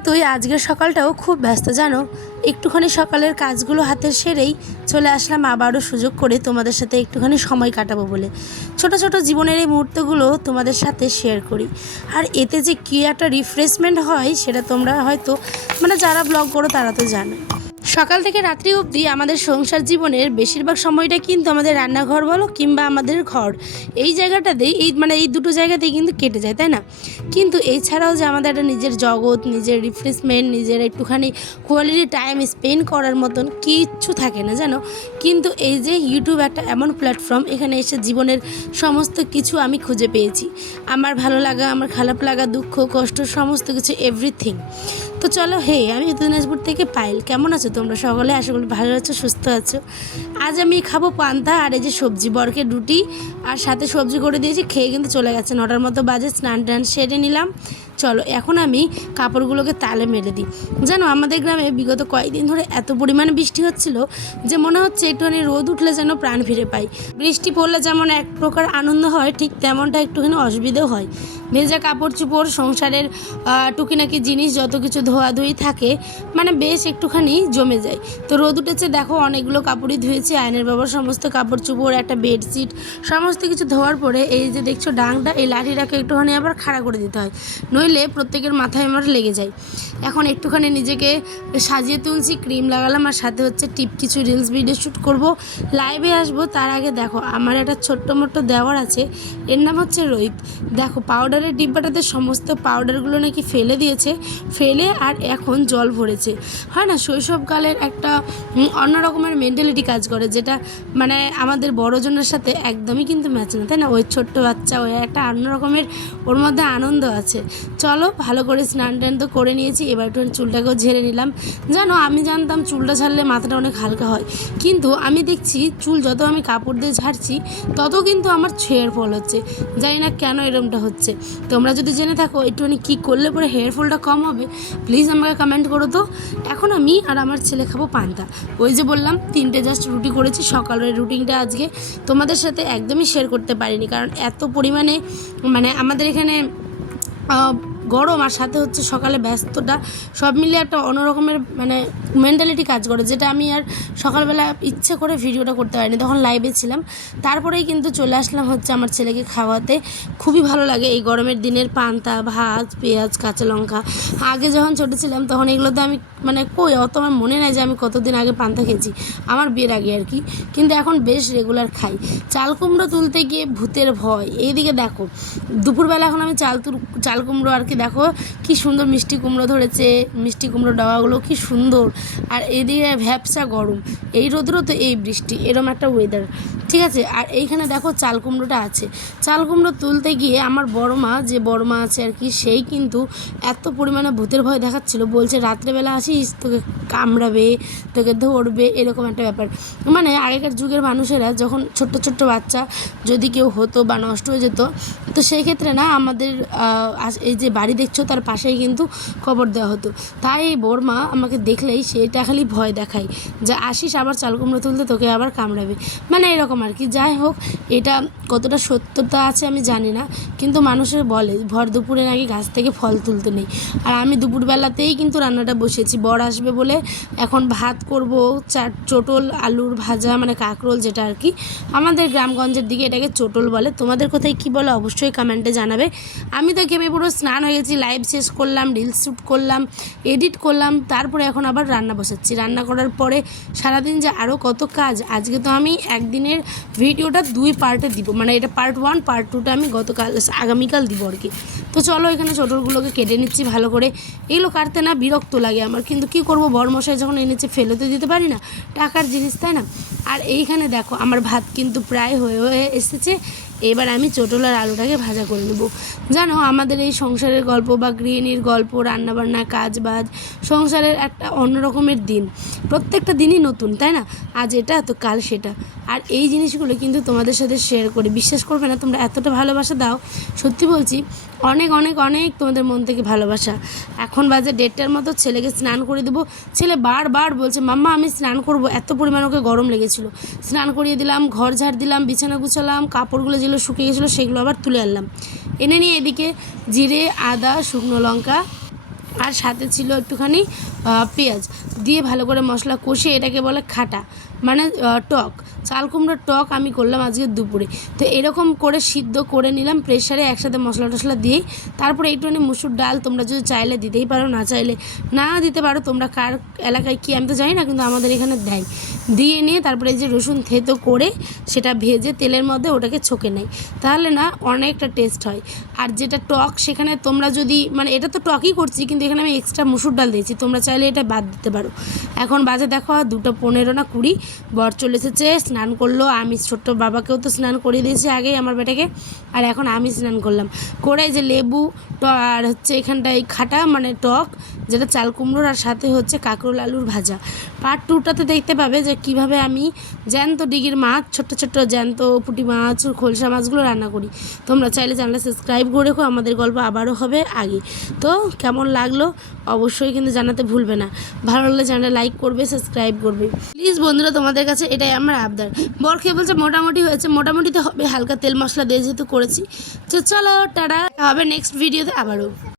মতোই আজকের সকালটাও খুব ব্যস্ত জানো। একটুখানি সকালের কাজগুলো হাতে সেরেই চলে আসলাম আবারও সুযোগ করে তোমাদের সাথে একটুখানি সময় কাটাবো বলে। ছোট ছোট জীবনের এই মুহূর্তগুলো তোমাদের সাথে শেয়ার করি। আর এতে যে কী একটা রিফ্রেশমেন্ট হয় সেটা তোমরা হয়তো যারা ব্লগ করো তারা তো জানো। সকাল থেকে রাত্রি অবধি আমাদের সংসার জীবনের বেশিরভাগ সময়টা কিন্তু আমাদের রান্নাঘর বলো কিংবা আমাদের ঘর, এই জায়গাটাতেই এই দুটো জায়গাতেই কিন্তু কেটে যায়, তাই না? কিন্তু এছাড়াও যে আমাদের একটা নিজের জগৎ, নিজের রিফ্রেশমেন্ট, নিজের একটুখানি কোয়ালিটি টাইম স্পেন্ড করার মতন কিচ্ছু থাকে না জানো। কিন্তু এই যে ইউটিউব একটা এমন প্ল্যাটফর্ম, এখানে এসে জীবনের সমস্ত কিছু আমি খুঁজে পেয়েছি। আমার ভালো লাগা, আমার খারাপ লাগা, দুঃখ কষ্ট সমস্ত কিছু এভরিথিং। তো চলো আমি দিনাজপুর থেকে পায়েল। কেমন আছো তোমরা সকলে? আশা করি ভালো আছো, সুস্থ আছো। আজ আমি খাবো পান্তা আর এই যে সবজি, বরকে রুটি আর সাথে সবজি করে দিয়েছি, খেয়ে কিন্তু চলে গেছে। 9টার মতো বাজে, স্নান টান সেরে নিলাম। চলো এখন আমি কাপড়গুলোকে তালে মেরে দিই। জানো আমাদের গ্রামে বিগত কয়েকদিন ধরে এত পরিমাণে বৃষ্টি হচ্ছিল যে মনে হচ্ছে একটুখানি রোদ উঠলে যেন প্রাণ ফিরে পাই। বৃষ্টি পড়লে যেমন এক প্রকার আনন্দ হয়, ঠিক তেমনটা একটুখানি অসুবিধাও হয়। ভেজা কাপড় চোপড়, সংসারের টুকিনাকি জিনিস যত কিছু ধোয়াধুয়ি থাকে বেশ একটুখানি জমে যায়। তো রোদ উঠেছে দেখো, অনেকগুলো কাপড়ই ধুয়েছি, আয়নের বাবার সমস্ত কাপড় চোপড়, একটা বেডশিট সমস্ত কিছু ধোয়ার পরে এই যে দেখছো ডাংটা, এই লাঠিটাকে একটুখানি আবার খাড়া করে দিতে হয়, নইলে প্রত্যেকের মাথায় আমার লেগে যায়। এখন একটুখানি নিজেকে সাজিয়ে তুলছি, ক্রিম লাগালাম আর সাথে হচ্ছে টিপ কিছু রিলস ভিডিও শ্যুট করব, লাইভে আসবো। তার আগে দেখো আমার একটা ছোট্ট মোট্ট দেওয়ার আছে, এর নাম হচ্ছে রোহিত। দেখো পাউডারের ডিব্বাটাতে সমস্ত পাউডারগুলো নাকি ফেলে দিয়েছে, ফেলে আর এখন জল ভরেছে। হয় না শৈশবকালের একটা অন্য রকমের মেন্টালিটি কাজ করে, যেটা আমাদের বড়জনের সাথে একদমই কিন্তু ম্যাচ না, তাই না? ওই ছোট্ট বাচ্চা, ওই একটা অন্য রকমের ওর মধ্যে আনন্দ আছে। চলো ভালো করে স্নান টান তো করে নিয়েছি, এবার একটু চুলটাকেও ঝেড়ে নিলাম। জানো আমি জানতাম চুলটা ছাড়লে মাথাটা অনেক হালকা হয়, কিন্তু আমি দেখছি চুল যত আমি কাপড় দিয়ে ঝাড়ছি তত কিন্তু আমার হেয়ার ফল হচ্ছে। জানি না কেন এরকমটা হচ্ছে। তোমরা যদি জেনে থাকো একটুখানি কী করলে পরে হেয়ার ফলটা কম হবে, প্লিজ আমাকে কমেন্ট করো তো। এখন আমি আর আমার ছেলে খাবো পান্তা। ওই যে বললাম 3টে জাস্ট রুটি করেছি, সকালের রুটিনটা আজকে তোমাদের সাথে একদমই শেয়ার করতে পারিনি, কারণ এত পরিমাণে আমাদের এখানে গরম আর সাথে হচ্ছে সকালে ব্যস্ততা, সব মিলিয়ে একটা অন্যরকমের মেন্টালিটি কাজ করে, যেটা আমি আর সকালবেলা ইচ্ছে করে ভিডিওটা করতে পারিনি, তখন লাইভে ছিলাম। তারপরেই কিন্তু চলে আসলাম হচ্ছে আমার ছেলেকে খাওয়াতে। খুবই ভালো লাগে এই গরমের দিনের পান্তা ভাত, পেঁয়াজ, কাঁচা লঙ্কা। আগে যখন ছোটো ছিলাম তখন এগুলোতে আমি কই অত আমার মনে নাই যে আমি কতদিন আগে পান্তা খেয়েছি, আমার বিয়ের আগে আর কি। কিন্তু এখন বেশ রেগুলার খাই। চাল কুমড়ো তুলতে গিয়ে ভূতের ভয়। এইদিকে দেখো দুপুরবেলা এখন আমি চাল কুমড়ো আর কি, দেখো কি সুন্দর মিষ্টি কুমড়ো ধরেছে, মিষ্টি কুমড়ো ডাবাগুলো কি সুন্দর। আর এইদিকে ভ্যাপসা গরম, এই রোদ্রও তো এই বৃষ্টি, এরম একটা ওয়েদার, ঠিক আছে। আর এইখানে দেখো চাল কুমড়োটা আছে। চাল কুমড়ো তুলতে গিয়ে আমার বড় মা আছে আর কি, সেই কিন্তু এত পরিমাণে ভূতের ভয় দেখাচ্ছিল, বলছে রাত্রেবেলা আসিস তোকে কামড়াবে, তোকে ধরবে, এরকম একটা ব্যাপার। আগেকার যুগের মানুষেরা যখন ছোট্ট ছোট্ট বাচ্চা যদি কেউ হতো বা নষ্ট হয়ে যেত, তো সেই ক্ষেত্রে না আমাদের এই যে বাড়ি দেখছো তার পাশেই কিন্তু খবর দেওয়া হতো। তাই বড়মা আমাকে দেখলেই সেটা খালি ভয় দেখায় যে আসিস আবার চাল কুমড়ো তুলতে, তোকে আবার কামড়াবে, এরকম আর কি। যাই হোক, এটা কতটা সত্যতা আছে আমি জানি না, কিন্তু মানুষের বলে ভর দুপুরে নাকি গাছ থেকে ফল তুলতে নেই। আর আমি দুপুরবেলাতেই কিন্তু রান্নাটা বসিয়েছি, বর আসবে বলে। এখন ভাত করব, চোটল আলুর ভাজা, কাঁকরোল, যেটা আর কি আমাদের গ্রামগঞ্জের দিকে এটাকে চোটল বলে, তোমাদের কোথায় কী বলে অবশ্যই কমেন্টে জানাবে। আমি তো ঘেমে পুরো স্নান হয়ে গেছি, লাইভ শেষ করলাম, রিলস শ্যুট করলাম, এডিট করলাম, তারপরে এখন আবার রান্না বসাচ্ছি। রান্না করার পরে সারাদিন যে আরও কত কাজ। আজকে তো আমি একদিনের ভিডিওটা 2 পার্টে দিব, এটা পার্ট 1, পার্ট 2টা আমি আগামীকাল দিব আর কি। তো চলো এখানে চোটলগুলোকে কেটে নিচ্ছি ভালো করে। এগুলো কাটতে না বিরক্ত লাগে আমার, কিন্তু কি করব, বড়মশাই যখন এনেছে ফেলে তো দিতে পারি না, টাকার জিনিস, তাই না? আর এইখানে দেখো আমার ভাত কিন্তু প্রায় হয়ে এসেছে। এবার আমি চোটল আর আলুটাকে ভাজা করে নেব। জানো আমাদের এই সংসারের গল্প বা গৃহিণীর গল্প, রান্নাবান্না, কাজ বাজ, সংসারের একটা অন্য রকমের দিন, প্রত্যেকটা দিনই নতুন, তাই না? আজ এটা তো কাল সেটা। আর এই জিনিসগুলো কিন্তু তোমাদের সাথে শেয়ার করি, বিশ্বাস করবে না তোমরা এতটা ভালোবাসা দাও, সত্যি বলছি, অনেক অনেক অনেক তোমাদের মন থেকে ভালোবাসা। এখন বাজে 1:30টার মতো, ছেলেকে স্নান করে দেবো। ছেলে বারবার বলছে মাম্মা আমি স্নান করব, এত পরিমাণ ওকে গরম লেগেছিলো। স্নান করিয়ে দিলাম, ঘর ঝাড় দিলাম, বিছানা গুছালাম, কাপড়গুলো যেগুলো শুকিয়ে গেছিলো সেগুলো আবার তুলে আনলাম। এনে নিয়ে এদিকে জিরে, আদা, শুকনো লঙ্কা আর সাথে ছিল একটুখানি পেঁয়াজ দিয়ে ভালো করে মশলা কষে, এটাকে বলে খাটা, মানে টক। চাল কুমড়োর টক আমি করলাম আজকে দুপুরে। তো এরকম করে সিদ্ধ করে নিলাম প্রেশারে একসাথে মশলা টশলা দিয়েই। তারপরে একটুখানি মুসুর ডাল তোমরা যদি চাইলে দিতেই পারো, না চাইলে না দিতে পারো। তোমরা কার এলাকায় কী আমি তো জানি না, কিন্তু আমাদের এখানে দেয়। দিয়ে নিয়ে তারপরে এই যে রসুন থেতো করে সেটা ভেজে তেলের মধ্যে ওটাকে ছকে নেয়, তাহলে না অনেকটা টেস্ট হয়। আর যেটা টক সেখানে তোমরা যদি, মানে এটা তো টকই করছি কিন্তু এখানে আমি এক্সট্রা মুসুর ডাল দিয়েছি, তোমরা চাইলে এটা বাদ দিতে পারো। এখন বাজে দেখো 2:15 না 20, বর চলে এসেছে, স্নান করলো। আমি ছোট্ট বাবাকেও তো স্নান করিয়ে দিয়েছি আগেই আমার বেটাকে, আর এখন আমি স্নান করলাম করে যে লেবু আর হচ্ছে এখানটায় খাটা মানে টক, যেটা চাল কুমড়োর, আর সাথে হচ্ছে কাঁকরোল আলুর ভাজা। পার্ট 2টাতে দেখতে পাবে যে কিভাবে আমি জ্যান্ত ডিগির মাছ, ছোট্ট ছোট্ট জ্যান্ত পুঁটি মাছ, খোলসা মাছগুলো রান্না করি। তোমরা চাইলে চ্যানেলটা সাবস্ক্রাইব করে রেখো, আমাদের গল্প আবারও হবে আগে। তো কেমন লাগলো অবশ্যই কিন্তু জানাতে ভুলবে না। ভালো লাগলে চ্যানেলটা লাইক করবে, সাবস্ক্রাইব করবে প্লিজ বন্ধুরা, তোমাদের কাছে এটাই আমার আবদার। বর খেয়ে বলছে মোটামুটি হয়েছে, মোটামুটিতে হবে, হালকা তেল মশলা দিয়ে যেহেতু করেছি। তো চলো টাটা, হবে নেক্সট ভিডিওতে আবারও।